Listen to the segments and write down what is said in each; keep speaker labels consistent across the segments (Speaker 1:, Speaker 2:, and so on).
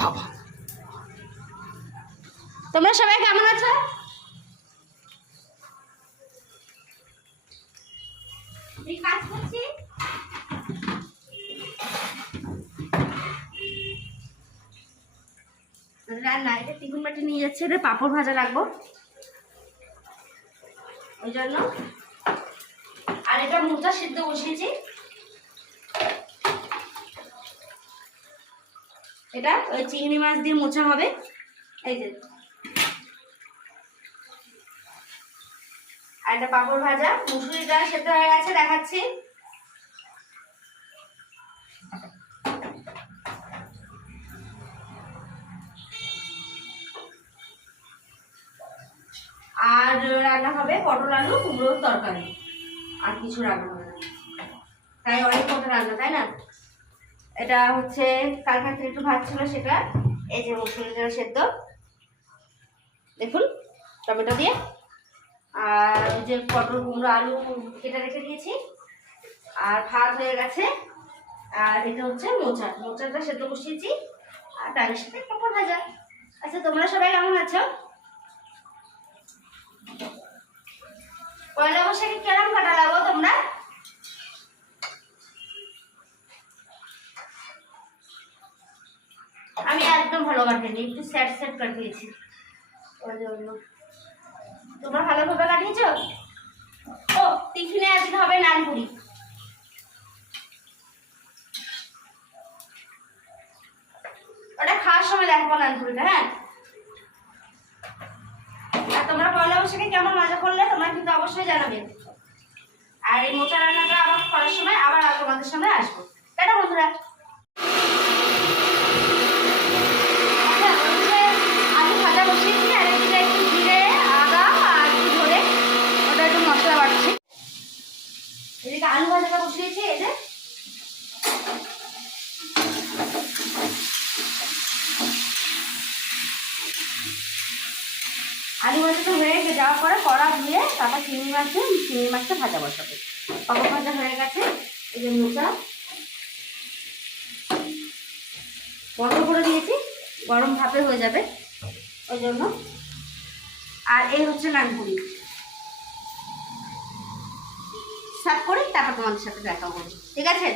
Speaker 1: বাবা।
Speaker 2: তোমরা সবাই কেমন আছো? কাজ করছি? রান্না এটা নিয়ে যাচ্ছে এটা পাঁপড় ভাজা রাখব। ওই জন্য। আর এটা মোচা সিদ্ধ বসিয়েছি। এটা ওই চিংড়ি মাছ দিয়ে মোচা হবে। এই যে। আর একটা পাঁপড় ভাজা। মুসুরি ডাল সেদ্ধ হয়ে গেছে, দেখাচ্ছি। আর রান্না হবে পটল আলু, কুমড়োর তরকারি। আর কিছু রান্না হবে না। তাই অনেক মতো রান্না, তাই না? এটা হচ্ছে কালকার থেকে একটু ভাত ছিল সেটা? এই যে ডাল সেদ্ধ। দেখুন, টমেটো দিয়ে। আর যে পটল কুমড়ো, আলু কেটে রেখে দিয়েছি। আর ভাত হয়ে গেছে। আর এটা হচ্ছে মোচা মোচাটা সেদ্ধ বসিয়েছি। আর ডালের সাথে পাপড় ভাজা। আচ্ছা তোমরা সবাই কেমন আছো? পয়লা বৈশাখে কেমন কাটালাবো তোমরা আমি একদম ভালো কাটিনি একটু স্যাড স্যাড ওই জন্য। তোমরা ভালোভাবে কাটিয়েছ? ও, টিফিনে আজকে হবে নানপুরি ওটা খাওয়ার সময় দেখব নানপুরিটা হ্যাঁ? আর তোমরা পয়লা বৈশাখে কেমন মজা করলে তোমরা কিন্তু অবশ্যই জানাবে। আর এই মোচা রান্নাটা আবার করার সময় আবার তোমাদের সামনে আসব। টাটা বন্ধুরা আচ্ছা, ওই যে আলু ভাজা বসিয়েছি আর এদিকে একটু জিরে আদা আর একটু ধরে ওটা একটু মশলা বাড়ছি এদিকে আলু ভাজাটা বসিয়েছি, এই যে। আলু ভাজাটা হয়ে যাওয়ার পরে কড়া ধুয়ে তারপর চিংড়ি মাছ চিংড়ি মাছটা ভাজা বসাবো। পাপড় ভাজা হয়ে গেছে, এই যে মোচা। বন্ধ করে দিয়েছি, গরম ভাপে হয়ে যাবে, ওই জন্য। আর এই হচ্ছে নানপুরি সার্ভ করি তারপর তোমাদের সাথে দেখা করি। ঠিক আছে?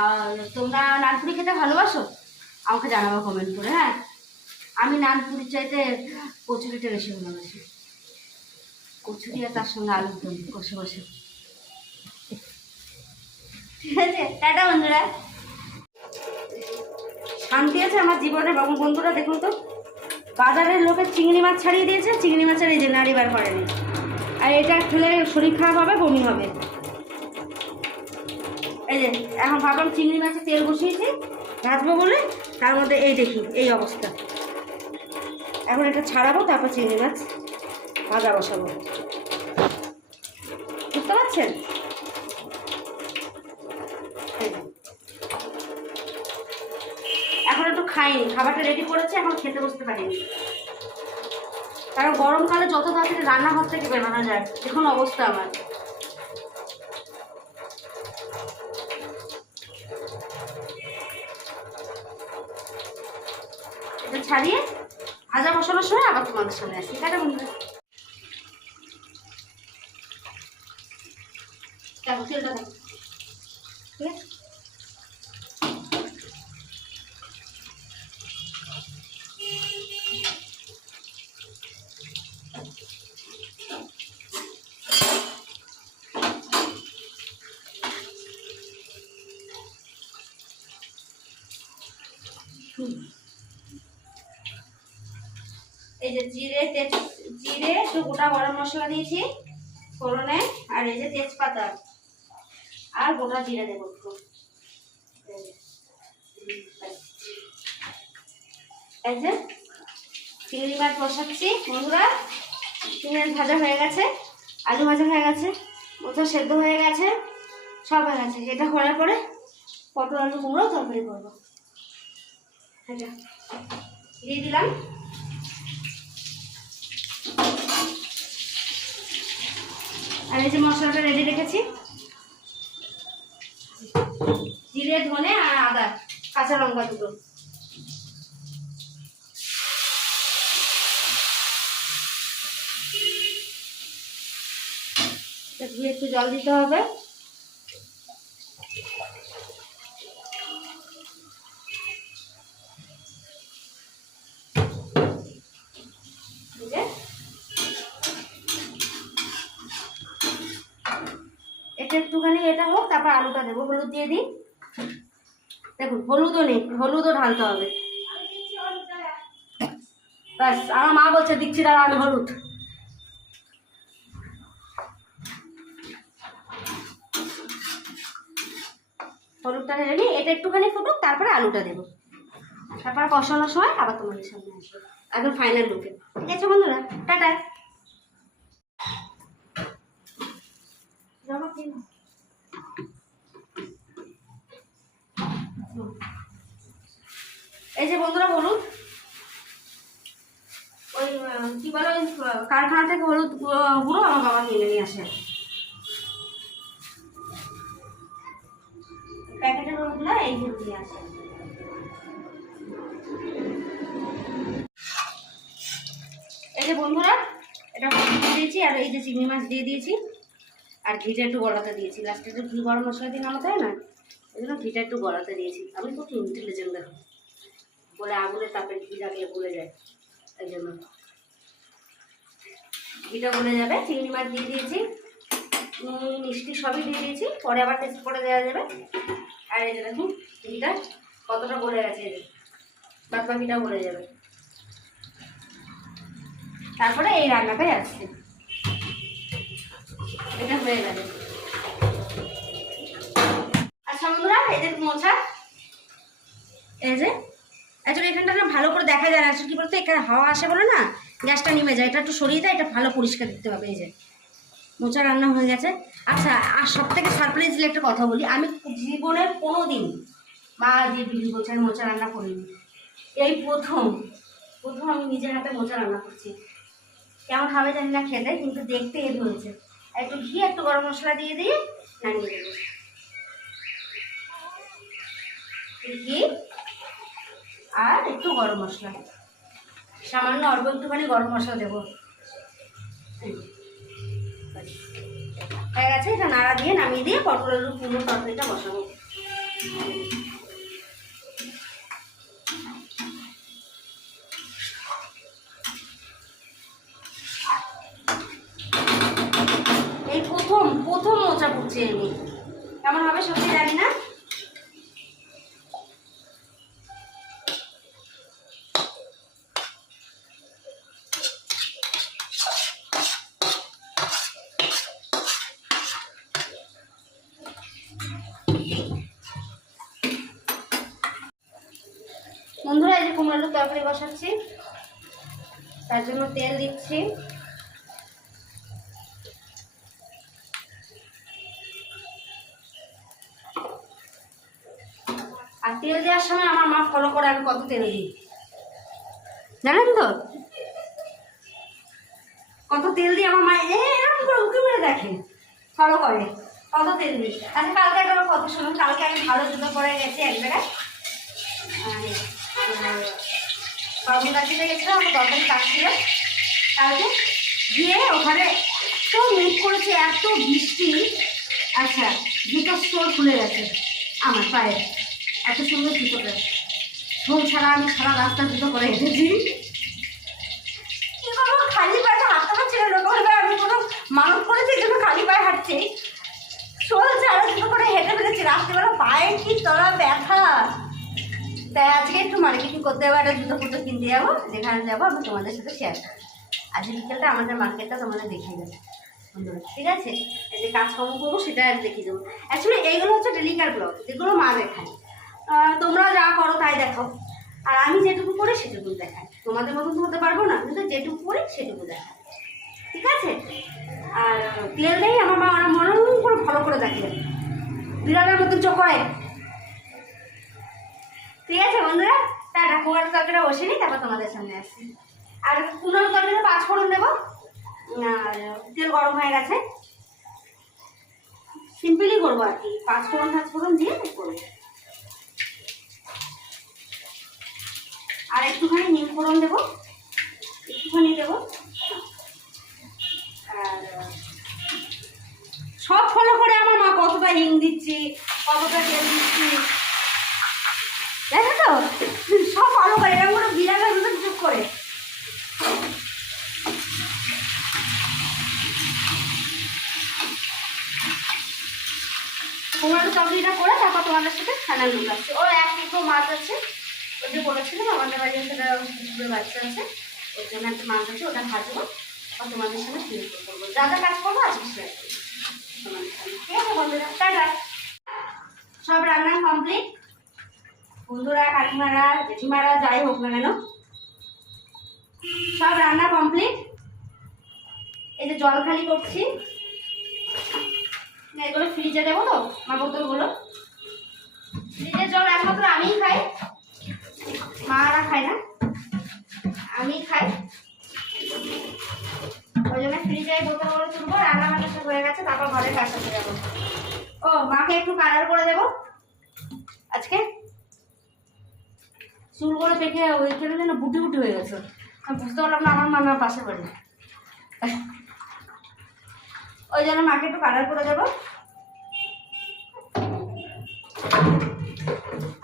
Speaker 2: আর তোমরা নানপুরি খেতে ভালোবাসো? আমাকে জানাব কমেন্ট করে হ্যাঁ? আমি নানপুরির চাইতে কচুরিটা বেশি ভালোবাসি। কচুরি আর তার সঙ্গে আলুর দম কষে বসে। ঠিক আছে? টাটা বন্ধুরা। শান্তি আছে আমার জীবনে? বাবু, বন্ধুরা, দেখুন তো। বাজারের লোকে চিংড়ি মাছ ছাড়িয়ে দিয়েছে, চিংড়ি মাছের এই নাড়ি বার করেনি। আর এটা খেলে শরীর খারাপ হবে, বমি হবে। এই যে, এখন ভাবলাম চিংড়ি মাছে তেল বসিয়েছি, ভাজবো বলে, তার মধ্যে এই দেখি, এই অবস্থা। এখন এটা ছাড়াবো, তারপর চিংড়ি মাছ ভাজা বসাবো। বুঝতে পারছেন? এখন একটু খাইনি, খাবারটা রেডি করেছে, এখন খেতে বসতে পারিনি। কারণ গরমকালে যত তাড়াতাড়ি রান্নাঘর থেকে বেরোনো যায় এখন অবস্থা আমার। তোমাদের সামনে আসি। টাটা বন্ধুরা যে জিরে তেজ জিরে একটু গোটা গরম মশলা দিয়েছি, ফোড়নে, আর এই যে তেজপাতা। আর গোটা জিরে দেবো একটু। এই যে। চিংড়ি মাছ বসাচ্ছি। বন্ধুরা, চিংড়ি ভাজা হয়ে গেছে, আলু ভাজা হয়ে গেছে, মোচা সেদ্ধ হয়ে গেছে, সব হয়ে গেছে। এটা করার পরে পটল আলু কুমড়ো তরকারি করব। এটা দিয়ে দিলাম। আর এই যে মশলাটা রেডি রেখেছি। জিরে, ধনে আর আদা, কাঁচা লঙ্কা দুটো। ধুয়ে একটু জল দিতে হবে। এটা একটুখানি এটা হোক, তারপর আলুটা দেবো, হলুদ দিয়ে দিই। দেখুন, হলুদও নেই, হলুদও ঢালতে হবে। ব্যাস, আমার মা বলছে, দিচ্ছি দাঁড়া আমি হলুদ। হলুদটা ঢেলে নিই, এটা একটুখানি ফুটুক, তারপরে আলুটা দেবো। তারপর কষানোর সময় আবার তোমাদের সামনে আসবে। একদম ফাইনাল লুকে ঠিক আছে বন্ধুরা, টাটা জমা দিন এই যে বন্ধুরা হলুদ, ওই কি বলে ওই কারখানা থেকে হলুদ গুঁড়ো আমার বাবা কিনে নিয়ে আসে। প্যাকেটের হলুদগুলো এই হলুদ নিয়ে আসে। এই যে বন্ধুরা, এটা দিয়েছি, আর এই যে চিংড়ি মাছ দিয়ে দিয়েছি। আর ঘিটা একটু গলাতে দিয়েছি। লাস্টে একটু ঘি গরম মশলা দিয়ে নামাতে হয় না ওই জন্য ঘিটা একটু গলাতে দিয়েছি। আমি খুব ইন্টেলিজেন্ট দেখো। বলে আগুনের তাপে ঘি রাখলে গলে যায়, এই জন্য। ঘিটা গলে যাবে, চিংড়ি মাছ দিয়ে দিয়েছি। মিষ্টি সবই দিয়ে দিয়েছি। পরে আবার টেস্ট করে দেওয়া যাবে। আর এই যে দেখুন, ঘিটা কতটা গলে গেছে এই যে। বাদ বাকিটাও গলে যাবে। তারপরে এই রান্নাটাই আসছে। এটা হয়ে গেল। আচ্ছা বন্ধুরা যে মোছা এই যে অ্যাকচুয়ালি এখানটা ভালো করে দেখা যায় না। অ্যাকচুয়ালি কী বলতো, এখানে হাওয়া আসে বলে না, গ্যাসটা নেমে যায়। এটা একটু সরিয়ে দেয়, এটা ভালো পরিষ্কার দিতে হবে এই যে, মোচা রান্না হয়ে গেছে। আচ্ছা আর সব থেকে সারপ্রাইজলি একটা কথা বলি, আমি জীবনে কোনো দিন মা যে বিলি বলছে, আমি মোচা রান্না করিনি। এই প্রথম প্রথম আমি নিজের হাতে মোচা রান্না করছি। কেমন হবে জানি না খেতে, কিন্তু দেখতে এর হয়েছে একটু ঘি, একটু গরম মশলা দিয়ে দিয়ে নামিয়ে দেবো। ঘি আর একটু গরম মশলা। সামান্য অল্প একটুখানি গরম মশলা দেবো। হুম। হয়ে গেছে, এটা নাড়া দিয়ে নামিয়ে দিয়ে পটল আলু পুরো তরকারিটা বসাবো এই প্রথম প্রথম পড়ছে আমি কেমন হবে সত্যি জানি না? বন্ধুরা, এই যে কুমড়োর তরকারি বসাচ্ছি। তার জন্য তেল দিচ্ছি। আর তেল দেওয়ার সময় আমার মা ফলো করে, আমি কত তেল দিই? জানেন তো? কত তেল দিয়ে আমার মা এরকম করে উঁকি মেরে দেখে ফলো করে, কত তেল দিই? আচ্ছা কালকে একটা কত শুনুন, কালকে আমি ভালো জুতো পরে গেছি এক জায়গায়। বাবুর কাছে গেছিলাম, আমার দরকারি কাজ ছিল। কালকে গিয়ে ওখানে তো মুখ করেছে, এত বৃষ্টি। আচ্ছা জুতো স্টোর খুলে গেছে আমার পায়ে। এত সুন্দর জুতোটা শোল ছাড়া আমি সারা রাস্তা জুতো করে এসেছি। খালি পায়ে হাঁটতে পারছি না ভাবে আমি কোনো মানত করেছি জন্য খালি পায়ে হাঁটছি। শোল ছাড়া জুতো করে হেঁটে ফেলেছি, রাত্রিবেলা পায়ে কি তলা ব্যথা। তাই আজকে একটু মার্কেটিং করতে যাব একটা জুতো ফুটো কিনতে যাব, যেখানে যাব, আমি তোমাদের সাথে শেয়ার করব। আজকে বিকেলটা আমাদের মার্কেটটা তোমাদের দেখিয়ে দেবো। ঠিক আছে? এই যে কাজকর্ম করব সেটা আর দেখিয়ে দেবো। অ্যাকচুয়ালি এইগুলো হচ্ছে ডেলিকার ব্লগ যেগুলো মা দেখায়। তোমরা যা করো তাই দেখো আর আমি যেটুকু করি সেটুকু দেখাই। তোমাদের মতন তো হতে পারব না কিন্তু যেটুকু করি সেটুকু দেখাই। ঠিক আছে? আর তেল নেই আমার মা আমার মনে করে ভালো করে দেখে। বিড়ালের মতন চোখ ঠিক আছে বন্ধুরা? টাটা। কুমড়োর তরকারিটা বসে নিই, তারপর তোমাদের সামনে আসছি। আর কুমড়োর তরকারিতে পাঁচ ফোড়ন দেবো। আর তেল গরম হয়ে গেছে। সিম্পলি করব আর কি। পাঁচ ফোড়ন পাঁচ ফোড়ন দিয়ে করব। আর একটুখানি নিম ফোড়ন দেবো, একটুখানি দেবো। সব ফলো করে আমার মা কতটা হিং দিচ্ছি, কতটা তেল দিচ্ছি। দেখো তো সব ফলো করে, এরকম করে বিড়ালের মতো চুপ করে। তোমরা তোমার চকরিটা করে তারপর তোমাদের সাথে খানা ঢুকাচ্ছি ও এক টুকরো মাছ আছে। যে বলেছিলাম আমাদের বাড়ি একটা দুপুরের বাচ্চা আছে ওই জন্য একটা মাছ আছে, ওটা ভাজবো আর তোমাদের সাথে শেয়ার করব। যা যা কাজ করব, আজকে শেয়ার করব সব রান্না কমপ্লিট বন্ধুরা, কাকিমারা, জেঠিমারা, যাই হোক না কেন, সব রান্না কমপ্লিট এই যে জল খালি করছি। এগুলো ফ্রিজে দেবো তো মা বোতলগুলো। ফ্রিজের জল একমাত্র আমিই খাই। মারা খায় না। আমি খাই। ওই জন্য ফ্রিজে বোতলগুলো তুলবো রান্না বান্না সব হয়ে গেছে, তারপর ঘরে কাজ করতে যাব। ও, মাকে একটু কালার করে দেবো আজকে। চুলগুলো পেকে ওইখানে যেন বুটি বুটি হয়ে গেছে। আমি বুঝতে পারলাম না, আমার মামার পাশে বাড়ি। ওই জন্য মাকে একটু কালার করে দেবো।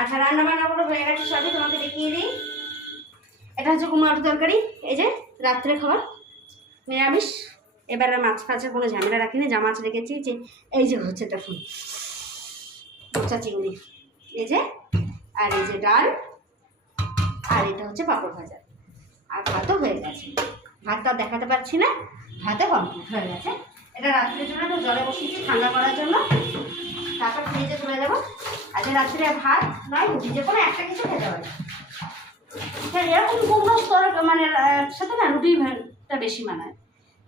Speaker 2: আচ্ছা রান্না বান্নাগুলো হয়ে গেছে, সবই তোমাকে দেখিয়ে দিই। এটা হচ্ছে আলু তরকারি, এই যে রাত্রে খাবার, নিরামিষ। এবার মাছ ফাছের কোনো ঝামেলা রাখিনি, যা মাছ রেখেছি, যে এই যে হচ্ছে দেখুন, মোচা চিংড়ি, এই যে, আর এই যে ডাল, আর এটা হচ্ছে পাঁপড় ভাজা। আর ভাতও হয়ে গেছে। ভাতটা দেখাতে পারছি না, ভাতে কমপ্লিট হয়ে গেছে। এটা রাত্রের জন্য জলে বসিয়েছি, ঠান্ডা করার জন্য। তারপর ফ্রিজে তুলে দেবো। আজকে রাত্রে ভাত নয়, রুটি, যে কোনো একটা কিছু খেতে পারে হ্যাঁ এরকম কুমড়ো স্তর মানে সাথে না রুটিটা বেশি মানায়।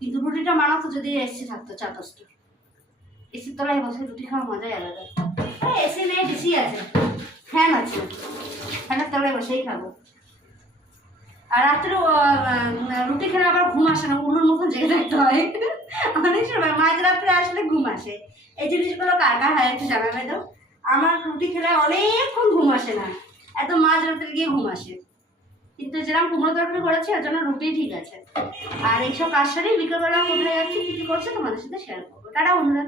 Speaker 2: কিন্তু রুটিটা মানাতো যদি এসি থাকতো চাতসটা এসির তলায় বসে রুটি খাওয়ার মজাই আলাদা। এসি নেই ডিসি আছে। ফ্যান আছে। ফ্যানের তলায় বসেই খাব। আর রাত্রে রুটি খেলে আবার ঘুম আসে না উলুর মতন জেগে থাকতে হয়। অনেক সময় মাঝ রাত্রে আসলে ঘুম আসে। এই জিনিসগুলো কার কার হয়, একটু জানাবে তো আমার রুটি খেলে অনেকক্ষণ ঘুম আসে না। এত মাছ রুটি গিয়ে ঘুম আসে। কিন্তু যেরকম কুমড়ো তরকারি করেছি, ওর জন্য রুটি ঠিক আছে। আর এইসব কাজ সারি বিকেলবেলা কোথায় যাচ্ছি, কী কী করছে তোমাদের সাথে শেয়ার করব। টাটা বন্ধুরা।